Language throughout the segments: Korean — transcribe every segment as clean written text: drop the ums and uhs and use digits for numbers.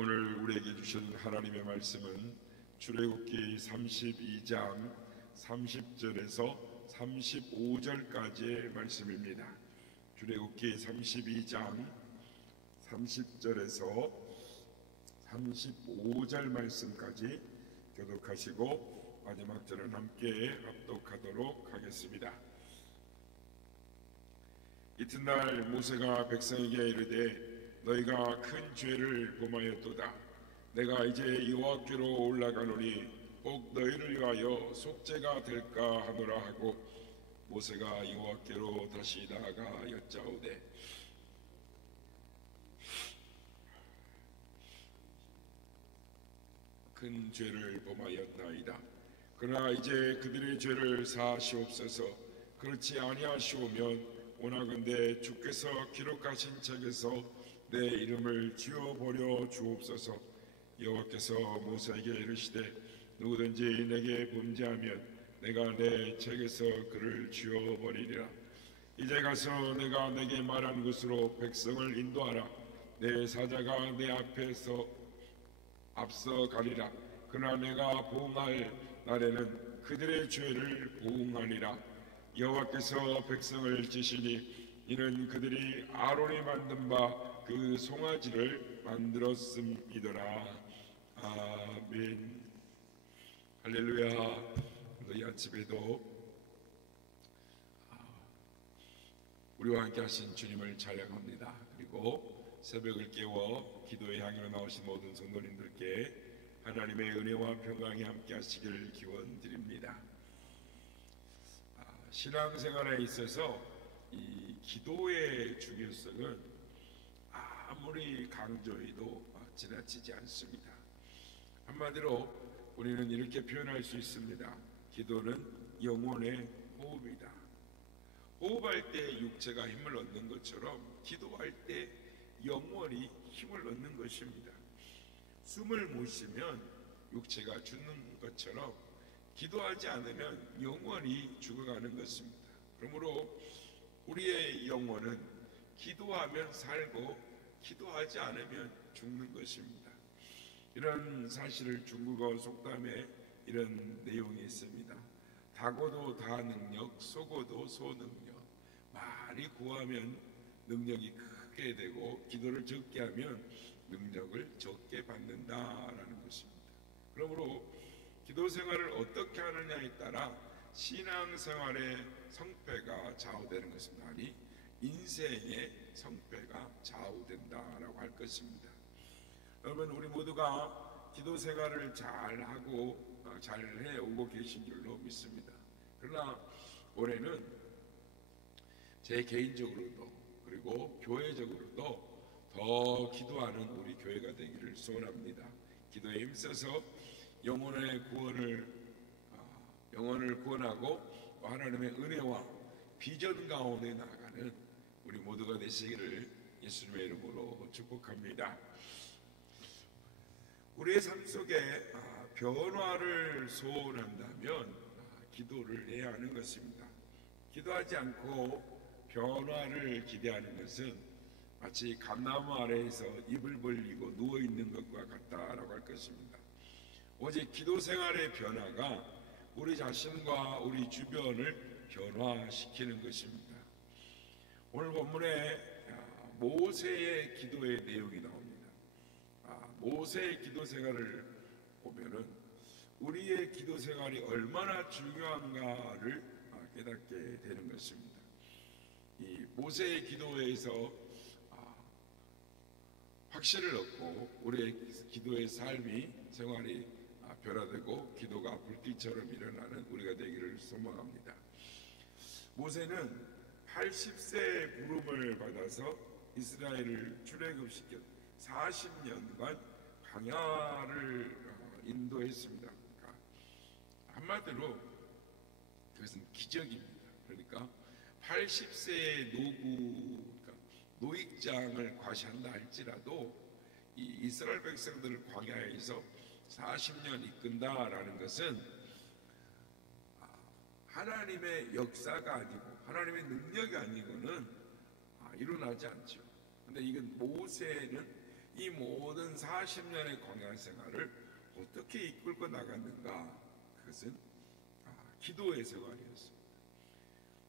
오늘 우리에게 주신 하나님의 말씀은 출애굽기 32장 30절에서 35절까지의 말씀입니다. 출애굽기 32장 30절에서 35절 말씀까지 교독하시고 마지막 절은 함께 합독하도록 하겠습니다. 이튿날 모세가 백성에게 이르되 너희가 큰 죄를 범하였도다. 내가 이제 여호와께로 올라가노니 꼭 너희를 위하여 속죄가 될까 하노라 하고 모세가 여호와께로 다시 나아가 여짜오되 큰 죄를 범하였나이다. 그러나 이제 그들의 죄를 사하시옵소서. 그렇지 아니하시오면 원하건대 주께서 기록하신 책에서 내 이름을 지워버려 주옵소서. 여호와께서 모세에게 이르시되 누구든지 내게 범죄하면 내가 내 책에서 그를 지워버리리라. 이제 가서 내가 내게 말한 곳으로 백성을 인도하라. 내 사자가 내 앞에서 앞서 가리라. 그러나 내가 보응할 날에는 그들의 죄를 보응하리라. 여호와께서 백성을 지시니 이는 그들이 아론이 만든 바 그 송아지를 만들었음이더라. 아멘. 할렐루야. 너희 아침에도 우리와 함께 하신 주님을 찬양합니다. 그리고 새벽을 깨워 기도의 향기로 나오신 모든 성도님들께 하나님의 은혜와 평강이 함께 하시길 기원드립니다. 신앙생활에 있어서 이 기도의 중요성은 아무리 강조해도 지나치지 않습니다. 한마디로 우리는 이렇게 표현할 수 있습니다. 기도는 영혼의 호흡이다. 호흡할 때 육체가 힘을 얻는 것처럼 기도할 때 영혼이 힘을 얻는 것입니다. 숨을 못 쉬면 육체가 죽는 것처럼 기도하지 않으면 영혼이 죽어가는 것입니다. 그러므로 우리의 영혼은 기도하면 살고 기도하지 않으면 죽는 것입니다. 이런 사실을 중국어 속담에 이런 내용이 있습니다. 다고도 다능력, 소고도 소능력. 많이 구하면 능력이 크게 되고 기도를 적게 하면 능력을 적게 받는다라는 것입니다. 그러므로 기도 생활을 어떻게 하느냐에 따라 신앙생활의 성패가 좌우되는 것입니다. 아니 인생의 성패가 좌우된다라고 할 것입니다. 여러분, 우리 모두가 기도 생활을 잘하고 잘 해오고 계신 줄로 믿습니다. 그러나 올해는 제 개인적으로도 그리고 교회적으로도 더 기도하는 우리 교회가 되기를 소원합니다. 기도에 힘써서 영혼을 구원하고 하나님의 은혜와 비전 가운데 나아가는 우리 모두가 되시기를 예수님의 이름으로 축복합니다. 우리의 삶 속에 변화를 소원한다면 기도를 해야 하는 것입니다. 기도하지 않고 변화를 기대하는 것은 마치 감나무 아래에서 입을 벌리고 누워있는 것과 같다라고 할 것입니다. 오직 기도 생활의 변화가 우리 자신과 우리 주변을 변화시키는 것입니다. 오늘 본문에 모세의 기도의 내용이 나옵니다. 모세의 기도 생활을 보면은 우리의 기도 생활이 얼마나 중요한가를 깨닫게 되는 것입니다. 이 모세의 기도에서 확신을 얻고 우리의 기도의 삶이 생활이 변화되고 기도가 불빛처럼 일어나는 우리가 되기를 소망합니다. 모세는 80세의 부름을 받아서 이스라엘을 출애굽시켜 40년간 광야를 인도했습니다. 그러니까 한마디로 그것은 기적입니다. 그러니까 80세의 그러니까 노익장을 과시한다 할지라도 이 이스라엘 백성들을 광야에서 40년 이끈다라는 것은 하나님의 역사가 아니고 하나님의 능력이 아니고는 일어나지 않죠. 근데 이건 모세는 이 모든 40년의 광야 생활을 어떻게 이끌고 나갔는가? 그것은 기도의 생활이었습니다.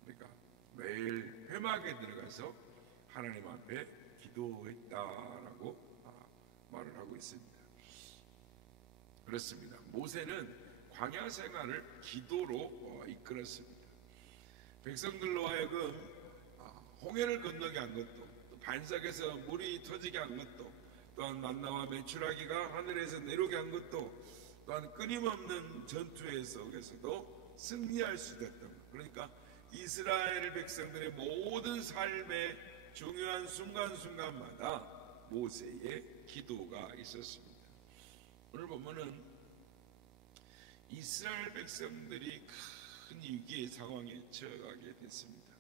그러니까 매일 회막에 들어가서 하나님 앞에 기도했다라고 말을 하고 있습니다. 그렇습니다. 모세는 광야 생활을 기도로 이끌었습니다. 백성들로 하여금 홍해를 건너게 한 것도, 또 반석에서 물이 터지게 한 것도, 또한 만나와 메추라기가 하늘에서 내려오게 한 것도, 또한 끊임없는 전투의 속에서도 승리할 수 있었던 것. 그러니까 이스라엘 백성들의 모든 삶의 중요한 순간순간마다 모세의 기도가 있었습니다. 오늘 보면은 이스라엘 백성들이 큰 위기의 상황에 처하게 됐습니다.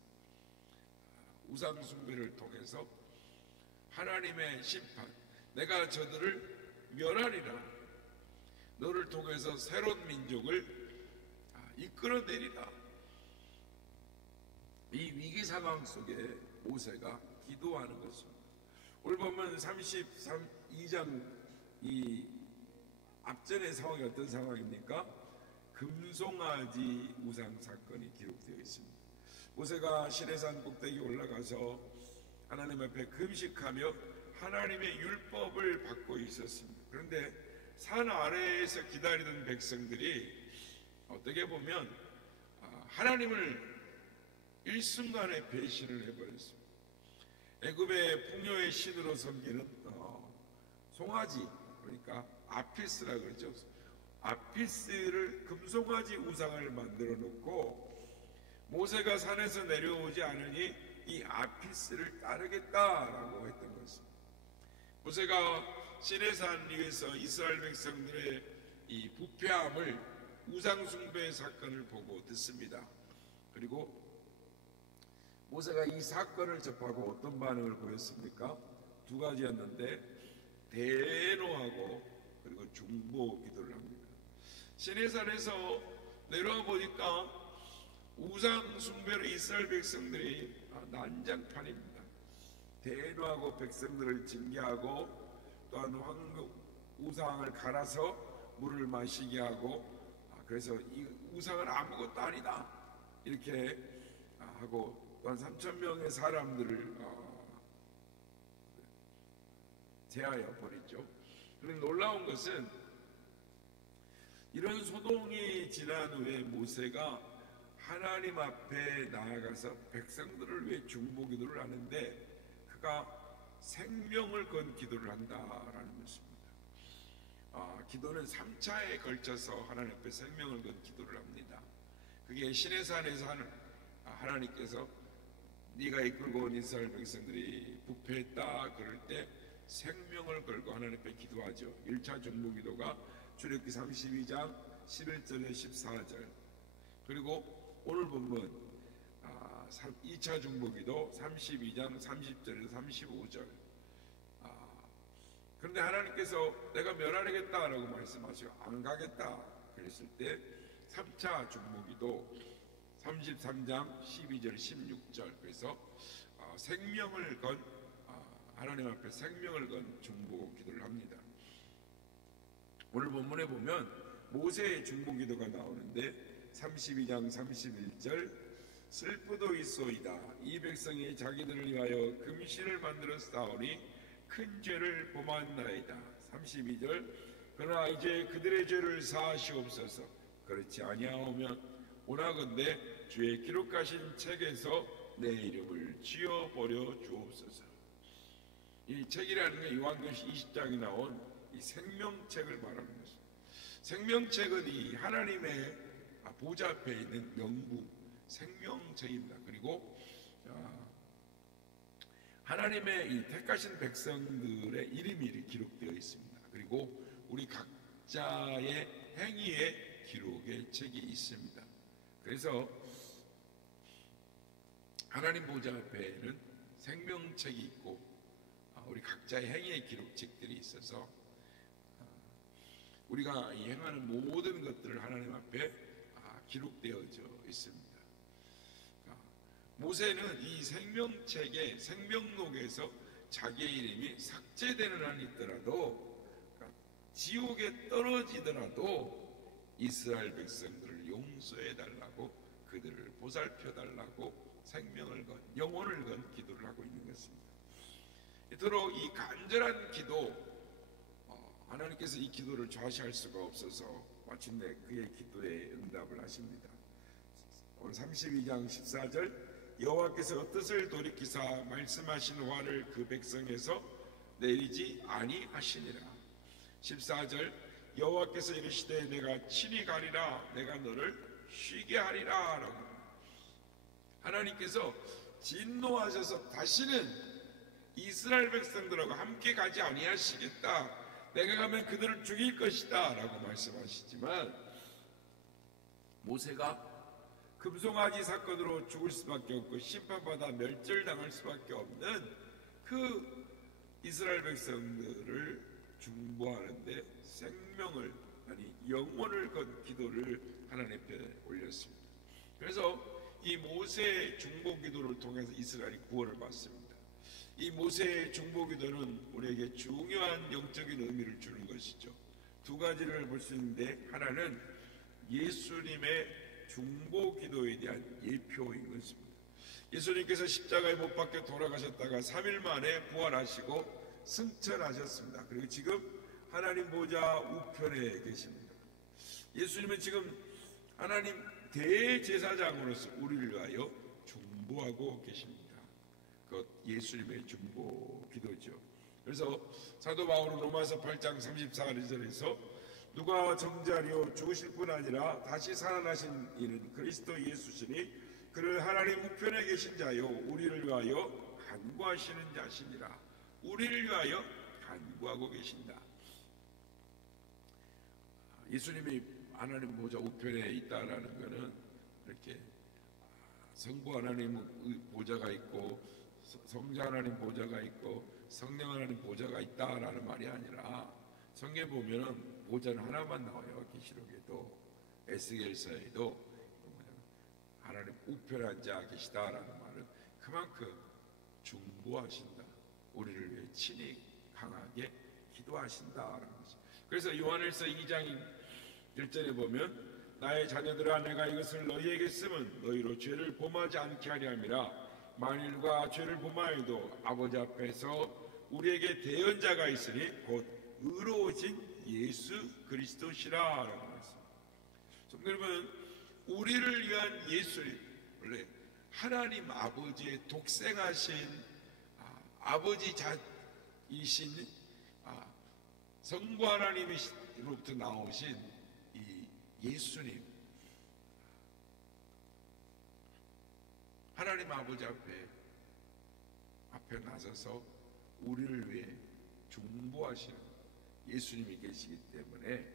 우상 숭배를 통해서 하나님의 심판, 내가 저들을 멸하리라, 너를 통해서 새로운 민족을 이끌어내리라. 이 위기 상황 속에 모세가 기도하는 것입니다. 오늘 보면 32장 이 앞전의 상황이 어떤 상황입니까? 금송아지 우상 사건이 기록되어 있습니다. 모세가 시내산 꼭대기 올라가서 하나님 앞에 금식하며 하나님의 율법을 받고 있었습니다. 그런데 산 아래에서 기다리던 백성들이 어떻게 보면 하나님을 일순간에 배신을 해버렸습니다. 애굽의 풍요의 신으로 섬기는 송아지, 그러니까 아피스라 그러죠. 아피스를 금송아지 우상을 만들어 놓고 모세가 산에서 내려오지 않으니 이 아피스를 따르겠다라고 했던 것입니다. 모세가 시내산 위에서 이스라엘 백성들의 이 부패함을, 우상 숭배 사건을 보고 듣습니다. 그리고 모세가 이 사건을 접하고 어떤 반응을 보였습니까? 두 가지였는데 대노하고 그리고 중보 기도를 합니다. 시내산에서 내려와 보니까 우상 숭배로 이스라엘 백성들이 난장판입니다. 대노하고 백성들을 징계하고 또한 우상을 갈아서 물을 마시게 하고, 그래서 이 우상은 아무것도 아니다 이렇게 하고, 또한 3,000명의 사람들을 제하여 버리죠. 그런데 놀라운 것은 이런 소동이 지난 후에 모세가 하나님 앞에 나아가서 백성들을 위해 중보기도를 하는데 그가 생명을 건 기도를 한다라는 것입니다. 기도는 3차에 걸쳐서 하나님 앞에 생명을 건 기도를 합니다. 그게 시내산에서 하나님께서 네가 이끌고 온 이스라엘 백성들이 부패했다 그럴 때 생명을 걸고 하나님 앞에 기도하죠. 1차 중보기도가 출애굽기 32장 11절에 14절, 그리고 오늘 본문 2차 중보기도 32장 30절에서 35절. 그런데 하나님께서 내가 멸하겠다라고 말씀하시고 안 가겠다 그랬을 때 3차 중보기도 33장 12절 16절, 그래서 생명을 건 하나님 앞에 생명을 건 중보 기도를 합니다. 오늘 본문에 보면 모세의 중보 기도가 나오는데 32장 31절, 슬프도 있소이다. 이 백성이 자기들을 위하여 금신을 만들어 싸우니 큰 죄를 범하나이다. 32절, 그러나 이제 그들의 죄를 사하시옵소서. 그렇지 아니하오면 원하건대 주의 기록하신 책에서 내 이름을 지워버려 주옵소서. 이 책이라는 게 요한계시록 20장에 나온 이 생명책을 말하는 것입니다. 생명책은 이 하나님의 보좌 앞에 있는 명부 생명책입니다. 그리고 하나님의 이 택하신 백성들의 이름이 기록되어 있습니다. 그리고 우리 각자의 행위의 기록의 책이 있습니다. 그래서 하나님 보좌 앞에는 생명책이 있고 우리 각자의 행위의 기록책들이 있어서 우리가 이 행하는 모든 것들을 하나님 앞에 기록되어져 있습니다. 모세는 이 생명책의 생명록에서 자기의 이름이 삭제되는 한이 있더라도 지옥에 떨어지더라도 이스라엘 백성들을 용서해 달라고, 그들을 보살펴 달라고 생명을 건, 영혼을 건 기도를 하고 있는 것입니다. 이토록 이 간절한 기도, 하나님께서 이 기도를 좌시할 수가 없어서 마침내 그의 기도에 응답을 하십니다. 오늘 32장 14절, 여호와께서 뜻을 돌이키사 말씀하신 화를 그 백성에서 내리지 아니하시니라. 14절, 여호와께서 이르시되 내가 친히 가리라, 내가 너를 쉬게 하리라 라고. 하나님께서 진노하셔서 다시는 이스라엘 백성들하고 함께 가지 아니하시겠다, 내가 가면 그들을 죽일 것이다 라고 말씀하시지만, 모세가 금송아지 사건으로 죽을 수밖에 없고 심판받아 멸절당할 수밖에 없는 그 이스라엘 백성들을 중보하는데 생명을, 아니 영혼을 건 기도를 하나님 앞에 올렸습니다. 그래서 이 모세의 중보 기도를 통해서 이스라엘이 구원을 받습니다. 이 모세의 중보 기도는 우리에게 중요한 영적인 의미를 주는 것이죠. 두 가지를 볼 수 있는데, 하나는 예수님의 중보 기도에 대한 예표인 것입니다. 예수님께서 십자가에 못 박혀 돌아가셨다가 3일 만에 부활하시고 승천하셨습니다. 그리고 지금 하나님 보좌 우편에 계십니다. 예수님은 지금 하나님 대제사장으로서 우리를 위하여 중보하고 계십니다. 그것 예수님의 중보 기도죠. 그래서 사도 바울은 로마서 8장 34절에서 누가 정죄하리요, 죽으실 뿐 아니라 다시 살아나신 이는 그리스도 예수시니 그를 하나님 우편에 계신 자요 우리를 위하여 간구하시는 자시니라. 우리를 위하여 간구하고 계신다. 예수님이 하나님 보좌 우편에 있다라는 것은 이렇게 성부 하나님 보좌가 있고 성자 하나님 보좌가 있고 성령 하나님 보좌가 있다라는 말이 아니라, 성경에 보면은 보좌는 하나만 나와요. 계시록에도 에스겔서에도 하나님 우편에 앉아 계시다라는 말은 그만큼 중보하신다, 우리를 위해 친히 강하게 기도하신다라는 거죠. 그래서 요한일서 2장 1절에 보면 나의 자녀들아, 내가 이것을 너희에게 쓰면 너희로 죄를 범하지 않게 하려 함이라. 만일 누가 죄를 범하여도 아버지 앞에서 우리에게 대언자가 있으니 곧 의로우신 예수 그리스도시라 라고 말했습니다. 성도 여러분, 우리를 위한 예수님, 원래 하나님 아버지의 독생하신 아버지이신 성부 하나님으로부터 나오신 이 예수님, 하나님 아버지 앞에 나서서 우리를 위해 중보하시는 예수님이 계시기 때문에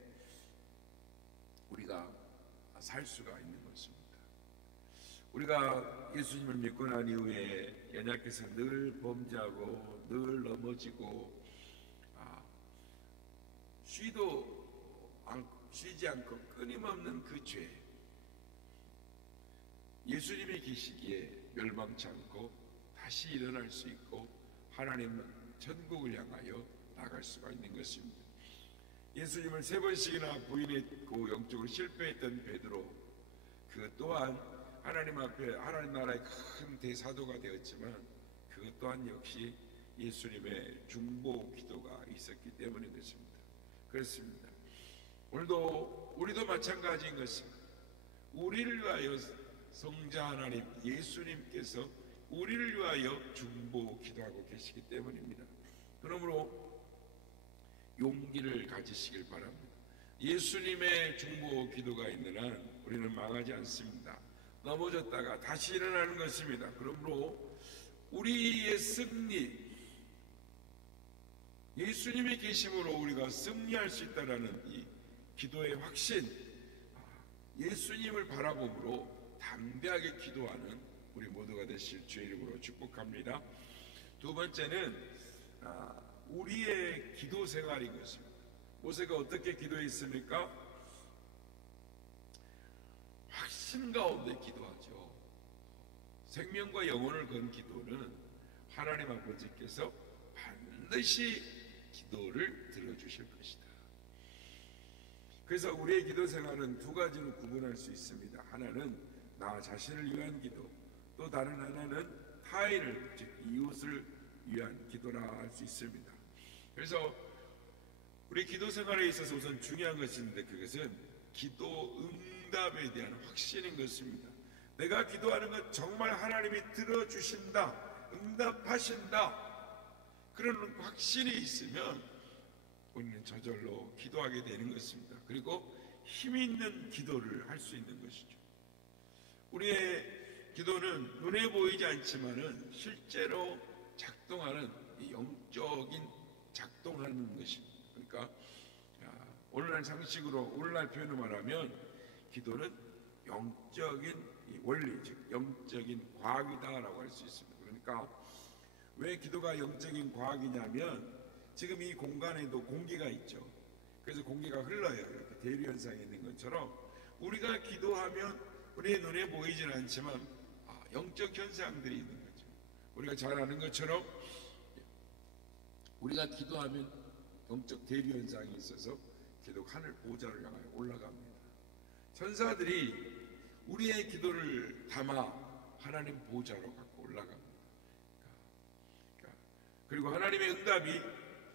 우리가 살 수가 있는 것입니다. 우리가 예수님을 믿고 난 이후에 연약해서 늘 범죄하고 늘 넘어지고 쉬지 않고 끊임없는 그 죄, 예수님이 계시기에 멸망치 않고 다시 일어날 수 있고 하나님은 천국을 향하여 나갈 수가 있는 것입니다. 예수님을 3번씩이나 부인했고 영적으로 실패했던 베드로, 그것 또한 하나님 앞에 하나님 나라의 큰 대사도가 되었지만 그것 또한 역시 예수님의 중보 기도가 있었기 때문인 것입니다. 그렇습니다. 우리도 마찬가지인 것입니다. 우리를 위하여 성자 하나님 예수님께서 우리를 위하여 중보 기도하고 계시기 때문입니다. 그러므로 용기를 가지시길 바랍니다. 예수님의 중보 기도가 있는 한 우리는 망하지 않습니다. 넘어졌다가 다시 일어나는 것입니다. 그러므로 우리의 승리, 예수님이 계심으로 우리가 승리할 수 있다는 이 기도의 확신, 예수님을 바라봄으로 담대하게 기도하는 우리 모두가 되실 주의 이름으로 축복합니다. 두 번째는 우리의 기도 생활인 것입니다. 모세가 어떻게 기도했습니까? 확신 가운데 기도하죠. 생명과 영혼을 건 기도는 하나님 아버지께서 반드시 기도를 들어주실 것이다. 그래서 우리의 기도 생활은 두 가지로 구분할 수 있습니다. 하나는 나 자신을 위한 기도, 또 다른 하나는 타인을, 즉 이웃을 위한 기도라 할 수 있습니다. 그래서 우리 기도 생활에 있어서 우선 중요한 것인데, 그것은 기도 응답에 대한 확신인 것입니다. 내가 기도하는 것 정말 하나님이 들어주신다, 응답하신다, 그런 확신이 있으면 우리는 저절로 기도하게 되는 것입니다. 그리고 힘 있는 기도를 할 수 있는 것이죠. 우리의 기도는 눈에 보이지 않지만은 실제로 작동하는 영적인 작동하는 것입니다. 그러니까 오늘날 상식으로, 오늘날 표현을 말하면 기도는 영적인 원리, 즉 영적인 과학이다라고 할 수 있습니다. 그러니까 왜 기도가 영적인 과학이냐면, 지금 이 공간에도 공기가 있죠. 그래서 공기가 흘러요. 이렇게 대류 현상이 있는 것처럼 우리가 기도하면 우리의 눈에 보이지는 않지만 영적 현상들이 있는 거죠. 우리가 잘 아는 것처럼 우리가 기도하면 영적 대류 현상이 있어서 기도가 하늘 보좌를 향하여 올라갑니다. 천사들이 우리의 기도를 담아 하나님 보좌로 갖고 올라갑니다. 그리고 하나님의 응답이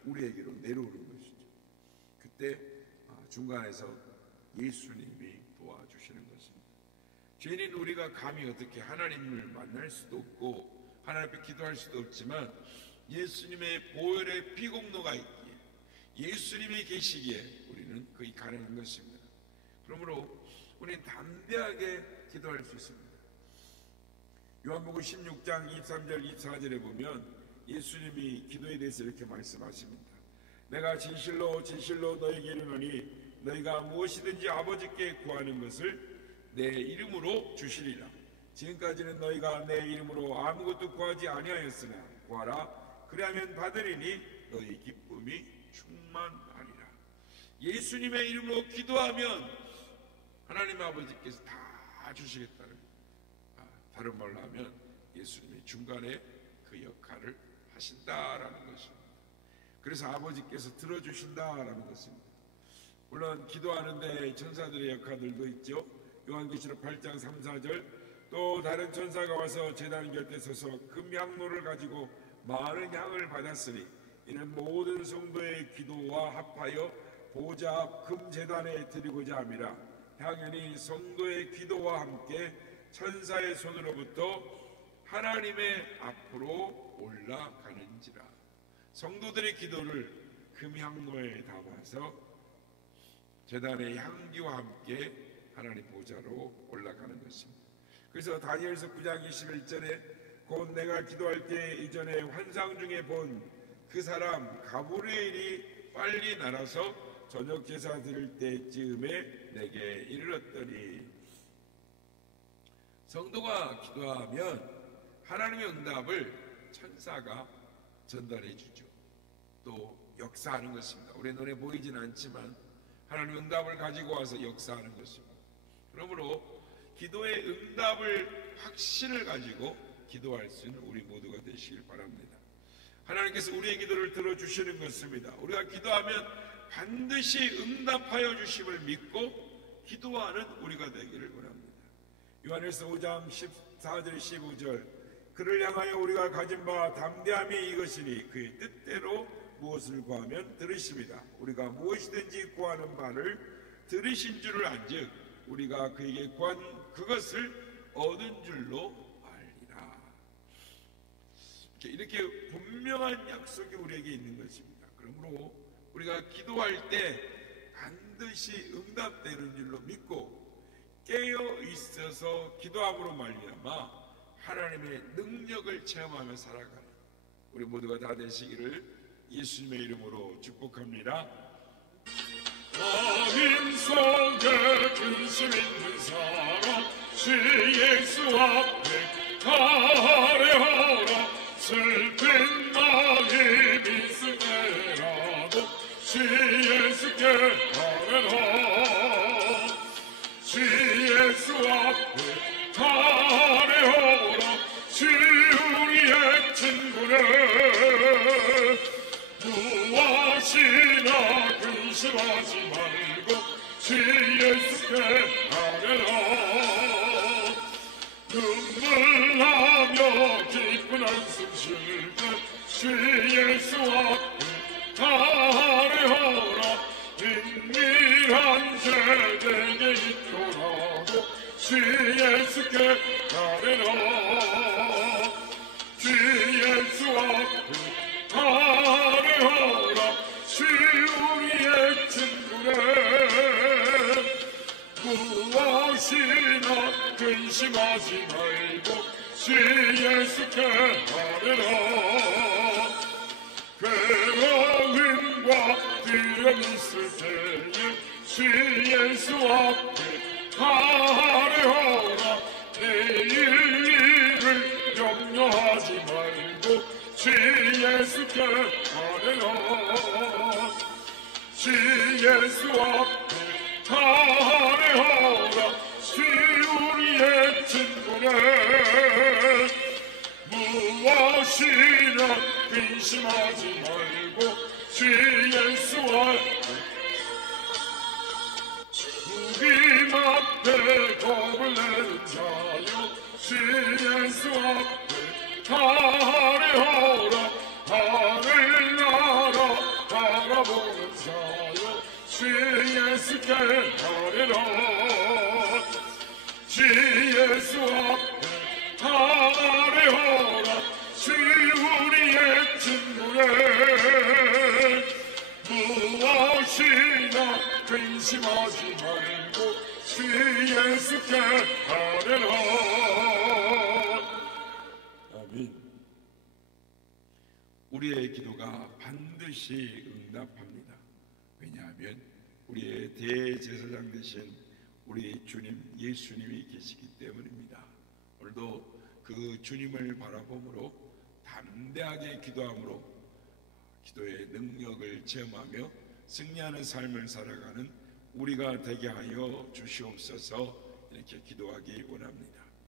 우리에게로 내려오는 것이죠. 그때 중간에서 예수님이 도와주시는 것입니다. 죄인인 우리가 감히 어떻게 하나님을 만날 수도 없고 하나님 앞에 기도할 수도 없지만, 예수님의 보혈의 피공로가 있기에, 예수님이 계시기에 우리는 그게 가능한 것입니다. 그러므로 우리는 담대하게 기도할 수 있습니다. 요한복음 16장 23절 24절에 보면 예수님이 기도에 대해서 이렇게 말씀하십니다. 내가 진실로 진실로 너에게 이르노니 너희가 무엇이든지 아버지께 구하는 것을 내 이름으로 주시리라. 지금까지는 너희가 내 이름으로 아무것도 구하지 아니하였으나 구하라. 그리하면 받으리니 너희 기쁨이 충만하리라. 예수님의 이름으로 기도하면 하나님 아버지께서 다 주시겠다는, 다른 말로 하면 예수님이 중간에 그 역할을 하신다라는 것입니다. 그래서 아버지께서 들어주신다라는 것입니다. 물론 기도하는데 천사들의 역할들도 있죠. 요한계시록 8장 3, 4절 또 다른 천사가 와서 제단 곁에 서서 금향로를 가지고 많은 향을 받았으니 이는 모든 성도의 기도와 합하여 보좌 앞 금제단에 드리고자 함이라. 향연이 성도의 기도와 함께 천사의 손으로부터 하나님의 앞으로 올라가는지라. 성도들의 기도를 금향로에 담아서 제단의 향기와 함께 하나님 보좌로 올라가는 것입니다. 그래서 다니엘서 9장 21절에 곧 내가 기도할 때 이전에 환상 중에 본 그 사람 가브리엘이 빨리 날아서 저녁 제사 드릴 때쯤에 내게 이르렀더니, 성도가 기도하면 하나님의 응답을 천사가 전달해 주죠. 또 역사하는 것입니다. 우리 눈에 보이지는 않지만 하나님의 응답을 가지고 와서 역사하는 것입니다. 그러므로 기도의 응답을 확신을 가지고 기도할 수 있는 우리 모두가 되시길 바랍니다. 하나님께서 우리의 기도를 들어주시는 것입니다. 우리가 기도하면 반드시 응답하여 주심을 믿고 기도하는 우리가 되기를 원합니다. 요한일서 5장 14절 15절 그를 향하여 우리가 가진 바 담대함이 이것이니 그의 뜻대로 무엇을 구하면 들으십니다. 우리가 무엇이든지 구하는 바를 들으신 줄을 안즉 우리가 그에게 구한 그것을 얻은 줄로 알리라. 이렇게 분명한 약속이 우리에게 있는 것입니다. 그러므로 우리가 기도할 때 반드시 응답되는 줄로 믿고 깨어 있어서 기도함으로 말미암아 하나님의 능력을 체험하며 살아가는 우리 모두가 다 되시기를 예수님의 이름으로 축복합니다. 마음 속에 근심 있는 사람 주 예수 앞에 가려하라. 슬픈 마음 있으매라도 주 예수께 가려라. 주 예수 앞에 가려하라. 주 우리의 친구네 무엇이나 근심하지 말고 주 주 예수께 아뢰라. 눈물나며 기쁜 한숨 쉴 때 주 예수 앞에 아뢰어라. 은밀한 죄 내게 있더라도 주 예수께 아뢰라. 주 예수 앞에 아뢰어라. 주 우리의 친구네. 무엇이나 근심하지 말고 주 예수께 아뢰라. 괴로움과 두려움 있을 때에 주 예수 앞에 아뢰어라. 내일 일을 염려하지 말고 주 예수께 아뢰라. 주 예수 앞에 아뢰어라. 주 우리의 친구네. 무엇이나 근심하지 말고 주 예수 앞에 우리 앞에 겁을 내는 자여 주 예수 앞에 아뢰어라. 하늘나라 바라보는 자여 주 예수께 아뢰라. 주 예수 앞에 아뢰어라. 주 우리의 친구네. 무엇이나 근심하지 말고 주 예수께 아뢰라. 아멘. 우리의 기도가 반드시 응답합니다. 왜냐하면 우리의 대제사장 되신 우리 주님 예수님이 계시기 때문입니다. 오늘도 그 주님을 바라봄으로 담대하게 기도함으로 기도의 능력을 체험하며 승리하는 삶을 살아가는 우리가 되게 하여 주시옵소서. 이렇게 기도하기 원합니다.